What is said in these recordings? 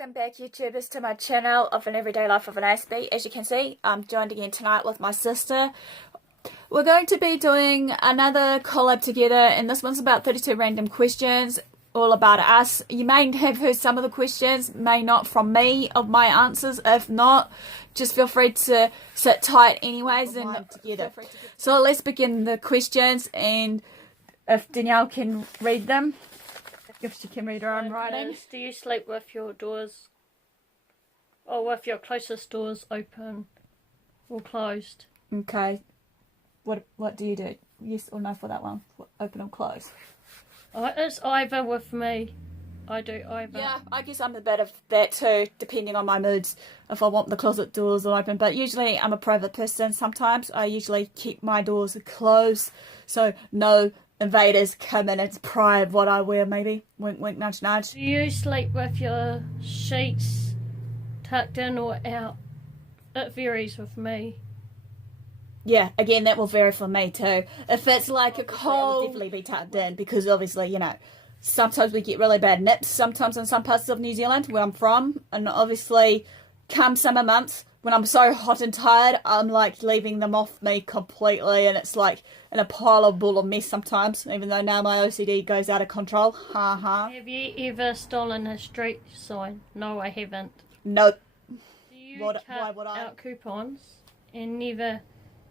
Welcome back, YouTubers, to my channel of an everyday life of an Aspie. As you can see, I'm joined again tonight with my sister. We're going to be doing another collab together, and this one's about 32 random questions all about us. You may have heard some of the questions, may not from me, of my answers. If not, just feel free to sit tight anyways and together. So let's begin the questions, and if Danielle can read them. If she can read her own writing. Do you sleep with your doors, or with your closest doors open or closed? Okay. What do you do? Yes or no for that one? Open or closed? It's either with me. I do either. Yeah, I guess I'm a bit of that too, depending on my moods. If I want the closet doors open, but usually I'm a private person. Sometimes I usually keep my doors closed, so no invaders come in. It's pride what I wear, maybe. Wink, wink, nudge, nudge. Do you sleep with your sheets tucked in or out? It varies with me. Yeah, again, that will vary for me too. If it's like a cold, definitely be tucked in, because obviously, you know, sometimes we get really bad nips. Sometimes in some parts of New Zealand where I'm from, and obviously, come summer months, when I'm so hot and tired, I'm like leaving them off me completely, and it's like in a pile of ball of mess sometimes, even though now my OCD goes out of control. Ha ha. Have you ever stolen a street sign? No, I haven't. Nope. Do you cut why would I? out coupons and never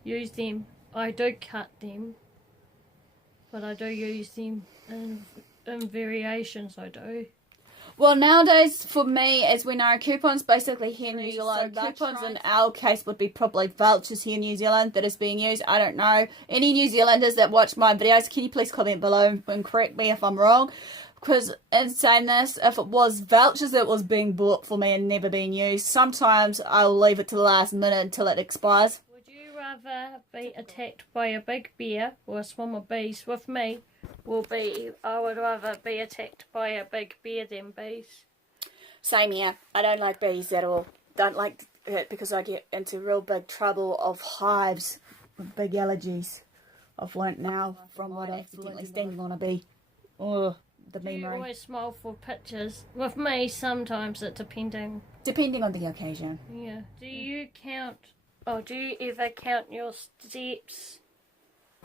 use them? I do cut them, but I do use them in variations. I do. Well, nowadays, for me, as we know, coupons basically here in New Zealand, so coupons in our case would be probably vouchers here in New Zealand that is being used. I don't know. Any New Zealanders that watch my videos, can you please comment below and correct me if I'm wrong? Because in saying this, if it was vouchers that was being bought for me and never being used, sometimes I'll leave it to the last minute until it expires. Would you rather be attacked by a big bear or a swarm of bees? With me, I would rather be attacked by a big bear than bees. Same here. I don't like bees at all. Don't like it because I get into real big trouble of hives, big allergies. I've learnt now from what I've accidentally standing on a bee. Oh, the Do you memory. always smile for pictures? With me, sometimes it depending Depending on the occasion. Yeah. Do you ever count your steps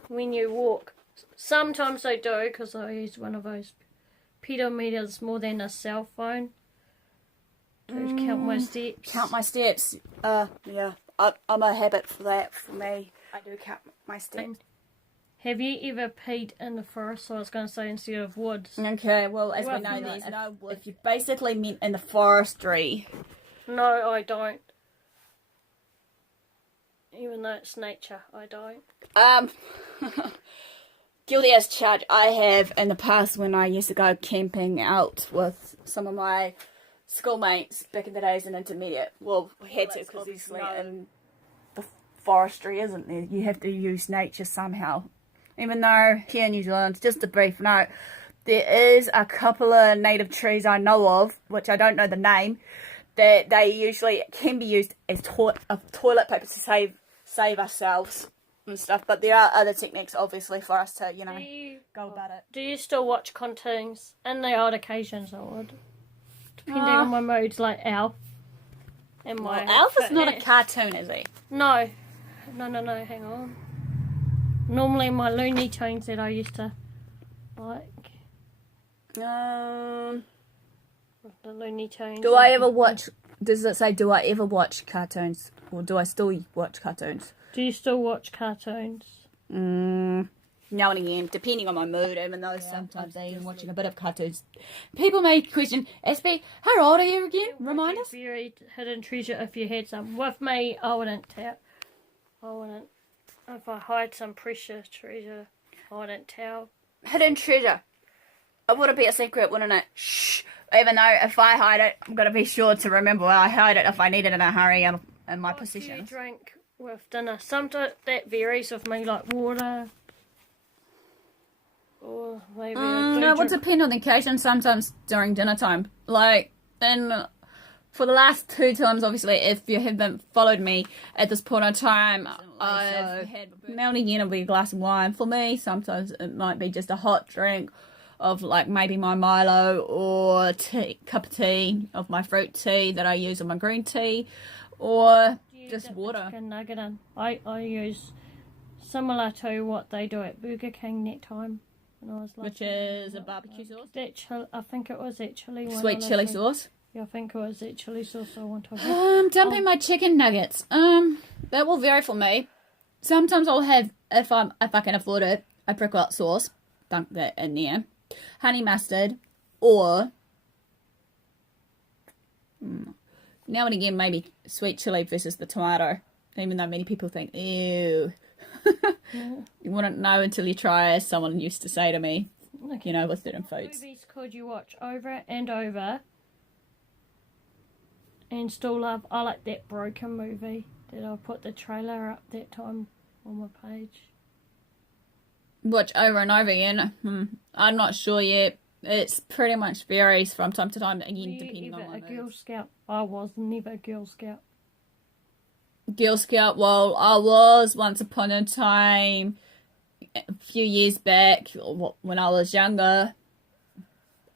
when you walk? Sometimes I do, because I use one of those pedometers more than a cell phone to count my steps. Count my steps. Yeah. I'm a habit for that. For me, I do count my steps. Have you ever peed in the forest? So I was going to say instead of woods. Okay, well, as we know, there's no wood. If you basically meant in the forestry. No, I don't. Even though it's nature, I don't. Guilty as charged. I have in the past when I used to go camping out with some of my schoolmates back in the days in intermediate. Well, we had to, because obviously in the forestry, isn't there? You have to use nature somehow. Even though here in New Zealand, just a brief note, there is a couple of native trees I know of, which I don't know the name, that they usually can be used as toilet paper to save ourselves and stuff, but there are other techniques obviously for us to, you know, go about it. Do you still watch cartoons? In the odd occasions I would, depending on my moods, like Alf. And my Alf is not a cartoon, is he? No, hang on. Normally my Looney Tunes that I used to like. The Looney Tunes. Do I ever watch, does it say do I ever watch cartoons, or do I still watch cartoons? Do you still watch cartoons? Now and again, depending on my mood, even though sometimes I am watching a bit of cartoons. People may question, Aspie, how old are you again? Remind us. Buried hidden treasure if you had some. With me, I wouldn't. If I hide some precious treasure, I wouldn't tell. Hidden treasure. It wouldn't be a secret, wouldn't it? Shh. Even though if I hide it, I'm going to be sure to remember where I hide it if I need it in a hurry in my possessions. What do you drink with dinner? Sometimes that varies with me, like water. Or maybe no, it would depend on the occasion. Sometimes during dinner time. Like, and for the last 2 times, obviously, if you haven't followed me at this point in time, I've had now and again it'll be a glass of wine. For me, sometimes it might be just a hot drink of like maybe my Milo or cup of tea of my fruit tea that I use in my green tea, or just water. Chicken nugget in. I use similar to what they do at Burger King that time when I was Which is a barbecue sauce? I think it was that chili one. Sweet chili sauce. Yeah, I think it was that chili sauce I want to have. Dumping my chicken nuggets. That will vary for me. Sometimes I'll have, if I can afford it, a apricot sauce, dunk that in there, honey mustard, or now and again maybe sweet chili versus the tomato. Even though many people think, ew, you wouldn't know until you try, as someone used to say to me, Okay. you know, with certain foods. What movies could you watch over and over and still love? I like that Broken movie that I put the trailer up that time on my page. Watch over and over again. I'm not sure yet. It's pretty much varies from time to time, again, depending on my a moods. Girl Scout? I was never a Girl Scout. Girl Scout, well, I was once upon a time, a few years back, when I was younger.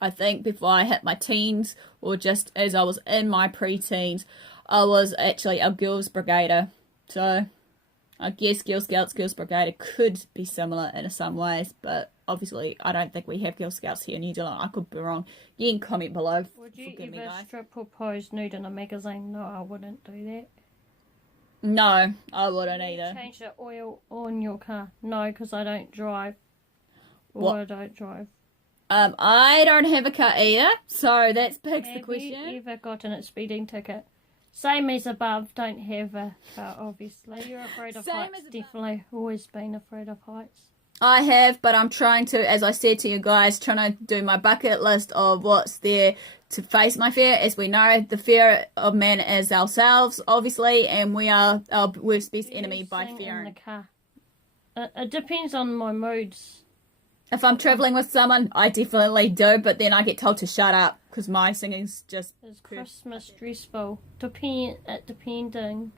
I think before I hit my teens, or just as I was in my pre-teens, I was actually a Girls Brigader. So I guess Girl Scouts, Girls Brigade could be similar in some ways, but obviously I don't think we have Girl Scouts here in New Zealand. I could be wrong. You can comment below. Would you Forgive me, ever guys. strip or pose nude in a magazine? No, I wouldn't do that. No, I wouldn't either. Change the oil on your car? No, because I don't drive. What? I don't drive. I don't have a car either, so that begs the Have question. you ever gotten a speeding ticket? Same as above, don't have a car, obviously. You're afraid of Same heights, as above. definitely. Always been afraid of heights. I have, but I'm trying to, as I said to you guys, trying to do my bucket list of what's there to face my fear. As we know, the fear of man is ourselves, obviously, and we are our worst best enemy by Sing in fearing. the car. It depends on my moods. If I'm travelling with someone, I definitely do, but then I get told to shut up because my singing's just... Is Christmas stressful? Depending,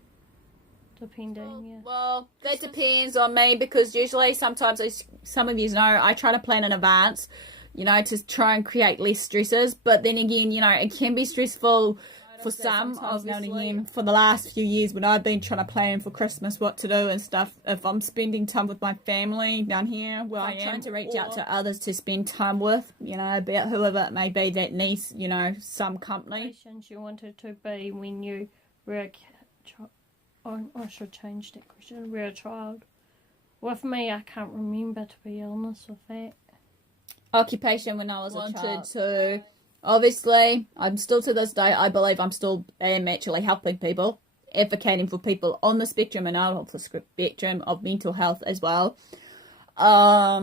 yeah. Well, that depends on me, because usually sometimes, as some of you know, I try to plan in advance, you know, to try and create less stresses. But then again, you know, it can be stressful for some, obviously. For the last few years when I've been trying to plan for Christmas what to do and stuff, if I'm spending time with my family down here where I am, trying to reach out to others to spend time with, you know, about whoever it may be that needs, you know, some company. Situations you wanted to be when you were a child. I should change that question. We're a child. With me, I can't remember, to be honest with that. Occupation when I was a child. To, obviously, I'm still to this day, I believe am actually helping people, advocating for people on the spectrum and out of the spectrum of mental health as well. A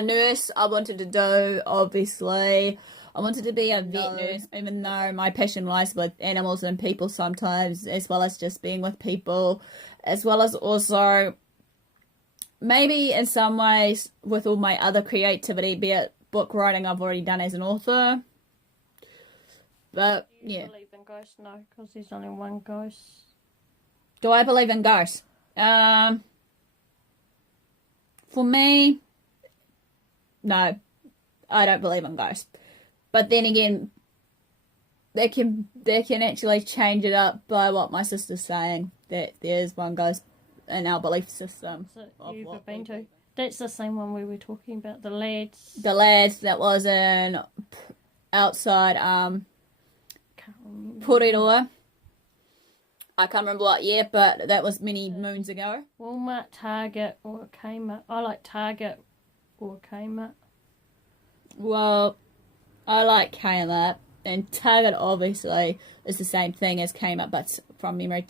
nurse I wanted to do, obviously. I wanted to be a vet nurse, even though my passion lies with animals and people sometimes, as well as just being with people, as well as also maybe in some ways with all my other creativity, be it book writing I've already done as an author. But, Do you yeah. believe in ghosts? No, because there's only one ghost. Do I believe in ghosts? For me, no, I don't believe in ghosts. But then again, they can actually change it up by what my sister's saying, that there's one ghost in our belief system. So you've ever been to? That's the same one we were talking about, the lads. The lads that was in outside Can't remember. Poriroa. I can't remember what year, but that was many moons ago. Walmart, Target, or Kmart. I like Target or Kmart. Well, I like Kmart, and Target obviously is the same thing as Kmart, but from memory,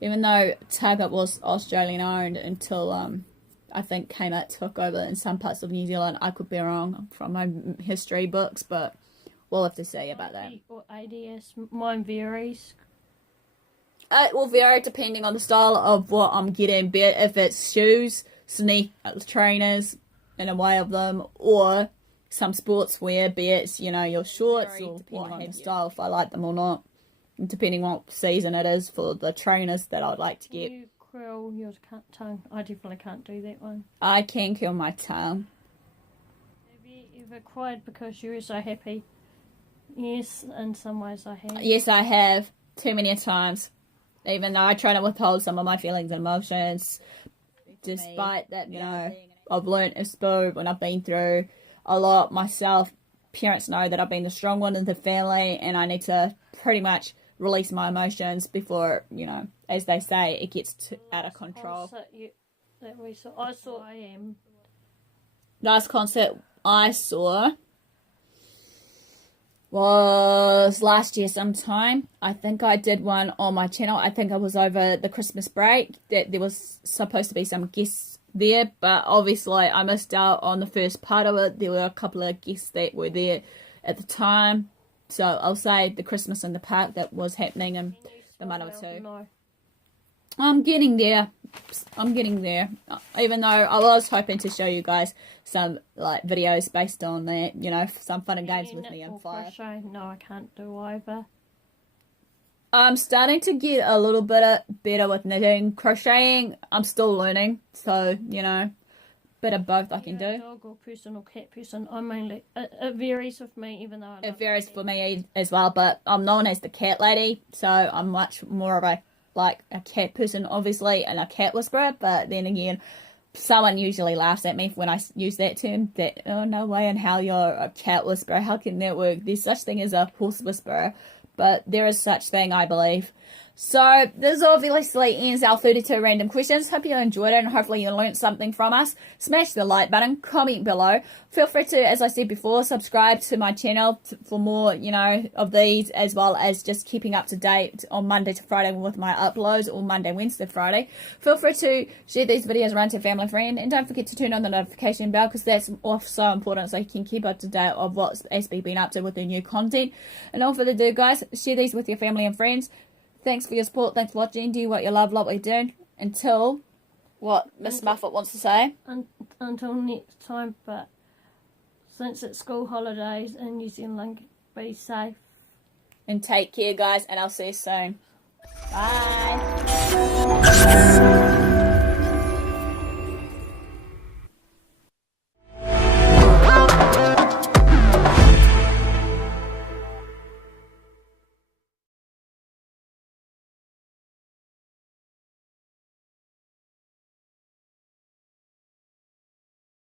even though Target was Australian owned until I think Kmart took over in some parts of New Zealand. I could be wrong from my history books, but we'll have to see about that. Or ADS, mine varies. It will vary depending on the style of what I'm getting, be it if it's shoes, sneak trainers in a way of them, or some sportswear, be it, you know, your shorts or what have you. Style, if I like them or not, and depending on what season it is for the trainers that I'd like to get. You curl your tongue. I definitely can't do that one. I can kill my tongue. Have you ever cried because you were so happy? Yes, in some ways I have. Yes, I have. Too many times. Even though I try to withhold some of my feelings and emotions. Despite that, you know, I've learned Aspie when I've been through a lot myself. Parents know that I've been the strong one in the family, and I need to pretty much release my emotions before, you know, as they say, it gets out of control. I am. Last concert I saw was last year sometime. I think I did one on my channel. I think I was over the Christmas break. That there was supposed to be some guests there, but obviously I missed out on the first part of it. There were a couple of guests that were there at the time, so I'll say the Christmas in the park that was happening in the month or two. No. I'm getting there. I'm getting there. Even though I was hoping to show you guys some like videos based on that, you know, some fun and games with me and fire. Crochet? No, I can't do either. I'm starting to get a little bit better with knitting. Crocheting, I'm still learning. So, you know, bit of both I can do. Dog or person or cat person? I mainly it varies with me, even though It varies for me as well, but I'm known as the cat lady, so I'm much more of a cat person, obviously, and a cat whisperer. But then again, someone usually laughs at me when I use that term. That, oh, no way in hell you're a cat whisperer. How can that work? There's such thing as a horse whisperer, but there is such thing, I believe. So this obviously ends our 32 random questions. Hope you enjoyed it and hopefully you learned something from us. Smash the like button, comment below. Feel free to, as I said before, subscribe to my channel for more, you know, of these, as well as just keeping up to date on Monday to Friday with my uploads, or Monday, Wednesday, Friday. Feel free to share these videos around to family, friend, and don't forget to turn on the notification bell, because that's so important, so you can keep up to date of what's Aspie been up to with their new content. And all further ado, guys, share these with your family and friends. Thanks for your support. Thanks for watching. Do what you love what we do. Until what Miss Muffet wants to say. Until next time, but since it's school holidays in New Zealand, be safe. And take care, guys, and I'll see you soon. Bye.